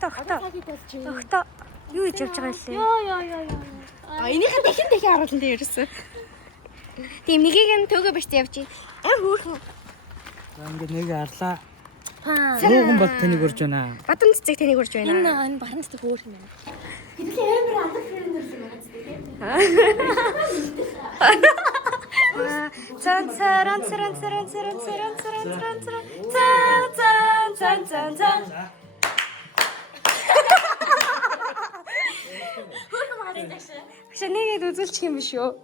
Огто. Юу хийж явж байгаа лээ? Йоо. Энийхэн дахин харуулна дээ ерөөсөө. Тийм нэгийг нь төгөө биштэй явчих. Хөөхөн. За ингээд нэг арлаа. Хөөхөн бол таныг урж байна. Бадам цэцэг таныг урж байна. Энэ баран цэцэг хөөх юм байна. Хэдүүлээ амар алдар фрэндэр юм байна тийм. Цан. Шанэгээд үзүүлчих юм биш үү?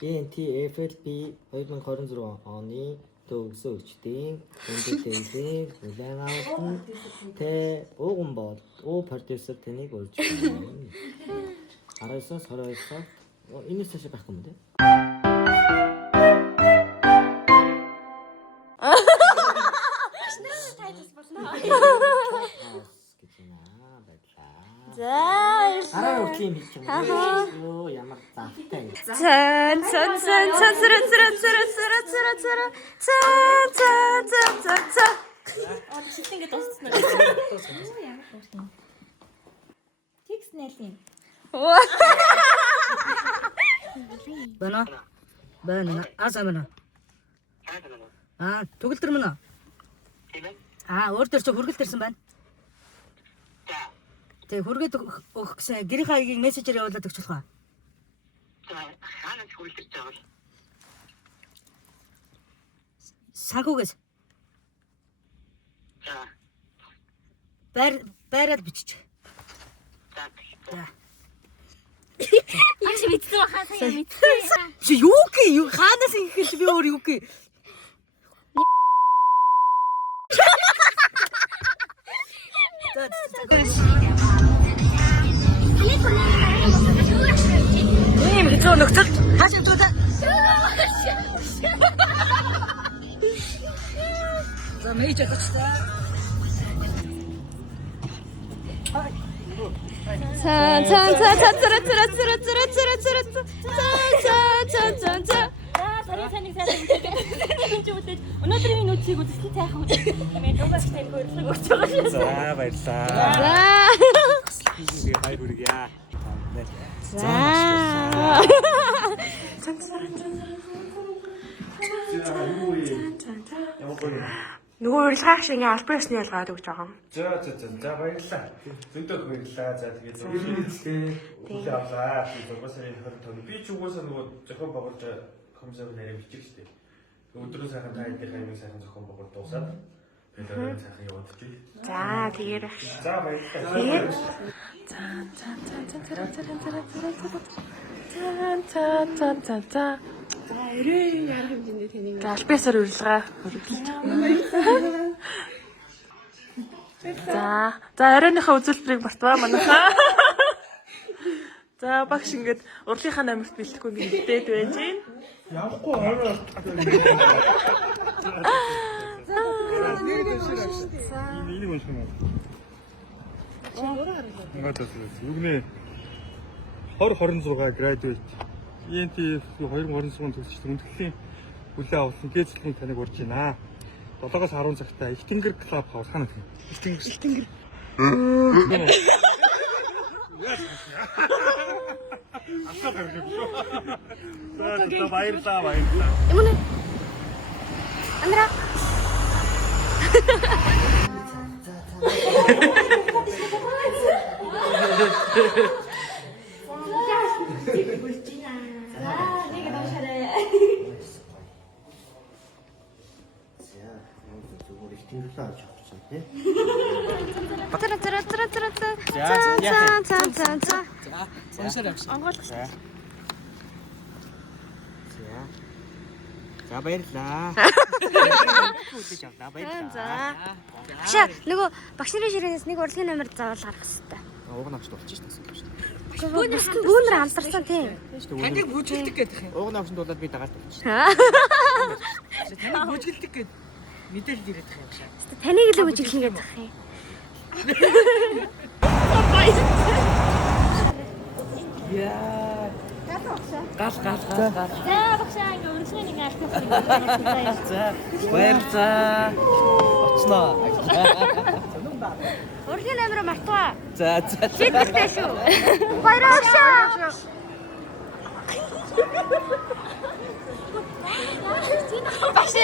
ENTFLB 2026 оны төгсөө өчтийн үндэтэйсийн хүлээн авсан тэ ууган бол продюсер таныг урьж байна. 19-22 сар энэс цаашаа байхгүй юм дээ. За. Араа үхлийн хийж байгаа. Йоо ямар заахтай. Цан. Шилтэнгээ дууссан. Текст нэлийн. Бана. Асамна. Төгөлдөр мөн. Өөр төрч хүргэл төрсэн байна. Тэг хүргээд өгөх гэсэн гэрийн хаягийг мессежээр явуулаад өгч болох аа. Хаанаас хүрэлтэж байгаа вэ? Санхугээс. За. Байраад бичиж. За. Яаш мэдсэн хаа сая мэдсэн. Чи юу гээ? Хаанаас ингэхэл би өөр юу гээ? Ийм хэцүү нөхцөлд хаашаа туудаа. За мэж хачтаа. Цан. Тарийн саныг үзээд өнөөдрийн нүцийг үзсэн сайхан үзсэн. Миний дугаас тань хөрлөг өгч байгаа шүү. За баярлаа. За. Хайр хүргье. Нөгөө урилгах шиг ингээ албан ёсны ялгаад өгч байгаа юм. За баярлаа. Зөндөө баярлаа. За тэгээд үлээ авлаа. Зургаас энэ 25. Би ч угаасаа нөгөө зохион байгуулж комсор нэрээ бичих штеп. Өдрөө сайхан тайлбар хаймыг сайхан зохион байгуул дуусаад тэгээд оройн сайхан явуулчих. За тэгээд За баярлалаа. За. За эрээ яар хэмжээний тэнийг. За албасаар урилга хөрвүүлж байгаа. За оройныхаа үзүүлбэрийг бартваа манайхаа. За багш ингээд урлагийнхаа намирт бэлтгэхгүй ингээд дээд байж гин. Явахгүй орой. Энийг унших юм уу? Үгнээ 2026 graduate ENT 2026 төгсч өндөрлөлийн хүлээ авсан гээцлэн таныг урьж байна. 7-оос 10 цагтаа Ихтэнгэр клуб хаус ханаа. Ихтэнгэр. За баярлаа. Эмүнэ. Андра. За баярлаа. Үлээж авлаа баярлаа. Шаа нөгөө багш нарын ширээнээс нэг урлагийн номер заавал гаргах хэрэгтэй. Ууг навч дуулчих шээ. Бүүнэр хамтарсан тийм. Таныг бүжгэлдэг гэдэг юм. Ууг навчнд дуулаад би дагаад дуулчих. Таныг бүжгэлдэг гэдэг мэдээлэл ирээд байгаа юм шиг. Таныг л бүжиглэн гэдэг юм. Яа. Гал. За багшаа ингээ өргөжний нэг альтаа. За баярлаа. Оцноо. Урлагийн номероо мартваа. За за. Чидтэй шүү. Баяраа шүү. Багш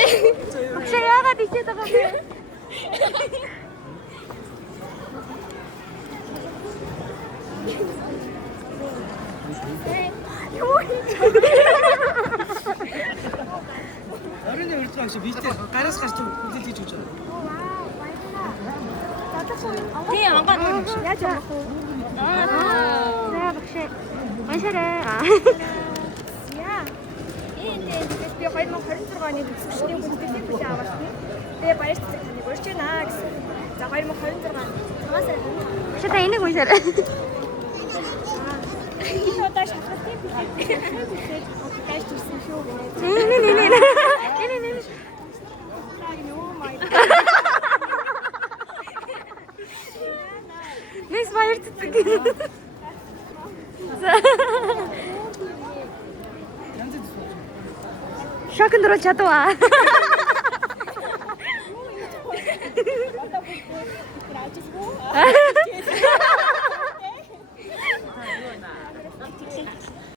яагаад ичээд байгаа юм бэ? Оройн урьд багш бийтэй гараас гарч үзэл хийж өгч байгаа. Тий, ангад яаж явах вэ? За багш. Баяраа. Яа. Тэгээд би 2026 оны төгсгчдийн хүндэтгэлийн төлөө аваад тийм. Тэгээ баяр цэцэг таныг урьж байна гэсэн. За 2026 цагаас Чи та энийг уншаарай. энэ удаа шалгалтын бүлэг гайж төрсөн шүү гэдэг. Nee. Нэс баяр цэцэг. Шокнд оруулж чадваа. Одоо бүгд авчихсан.